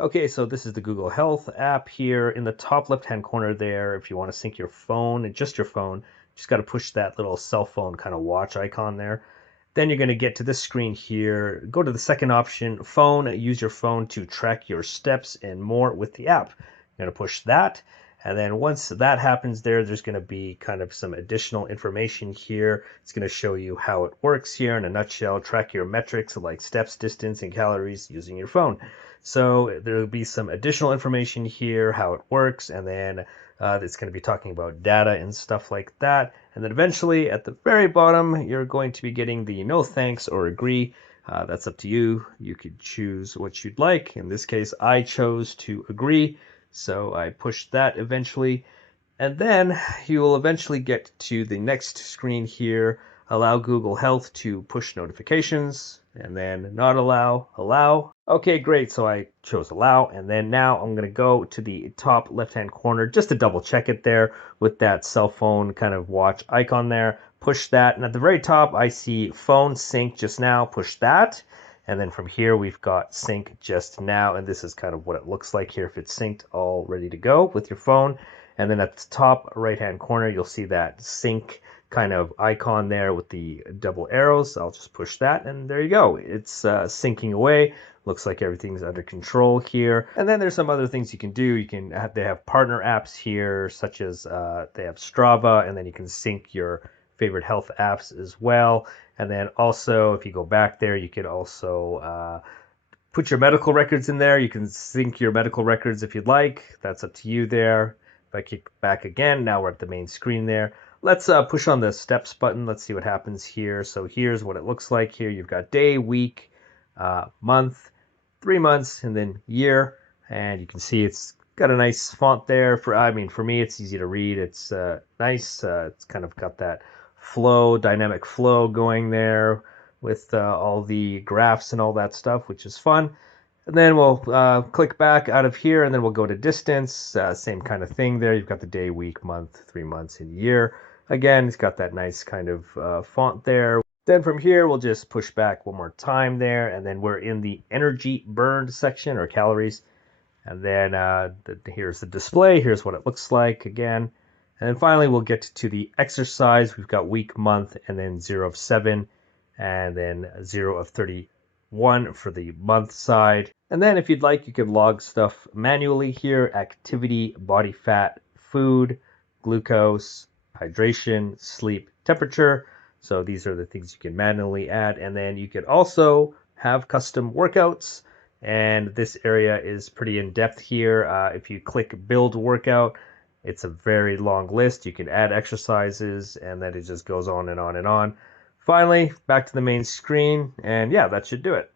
Okay, so this is the Google Health app here in the top left-hand corner there. If you want to sync your phone, just your phone, just got to push that little cell phone kind of watch icon there. Then you're going to get to this screen here. Go to the second option, phone. Use your phone to track your steps and more with the app. You're going to push that. And then once that happens there's going to be kind of some additional information here. It's going to show you how it works here in a nutshell. Track your metrics like steps, distance, and calories using your phone. So there'll be some additional information here, how it works, and then it's going to be talking about data and stuff like that. And then eventually at the very bottom, you're going to be getting the no thanks or agree. That's up to you. You could choose what you'd like. In this case, I chose to agree. So I pushed that eventually. And then you will eventually get to the next screen here. Allow Google Health to push notifications, and then not allow, allow. Okay, great. So I chose allow, and then now I'm going to go to the top left-hand corner just to double check it there with that cell phone kind of watch icon there. Push that, and at the very top, I see phone sync just now. Push that. And then from here, we've got sync just now, and this is kind of what it looks like here if it's synced all ready to go with your phone. And then at the top right-hand corner, you'll see that sync kind of icon there with the double arrows. I'll just push that, and there you go. It's syncing away. Looks like everything's under control here. And then there's some other things you can do. They have partner apps here, such as they have Strava, and then you can sync your favorite health apps as well. And then also, if you go back there, you could also put your medical records in there. You can sync your medical records if you'd like. That's up to you there. If I kick back again, now we're at the main screen there. Let's push on the steps button. Let's see what happens here. So here's what it looks like here. You've got day, week, month, 3 months, and then year. And you can see it's got a nice font there. For me, it's easy to read. It's nice. It's kind of got that flow, dynamic flow going there with all the graphs and all that stuff, which is fun. And then we'll click back out of here, and then we'll go to distance. Same kind of thing there. You've got the day, week, month, 3 months, and year. Again, it's got that nice kind of font there. Then from here, we'll just push back one more time there, and then we're in the energy burned section, or calories. And then here's the display. Here's what it looks like again. And then finally, we'll get to the exercise. We've got week, month, and then 0 of 7, and then 0 of 31 for the month side. And then if you'd like, you could log stuff manually here: activity, body fat, food, glucose, hydration, sleep, temperature. So these are the things you can manually add. And then you could also have custom workouts. And this area is pretty in depth here. If you click build workout, it's a very long list. You can add exercises, and then it just goes on and on and on. Finally, back to the main screen, and yeah, that should do it.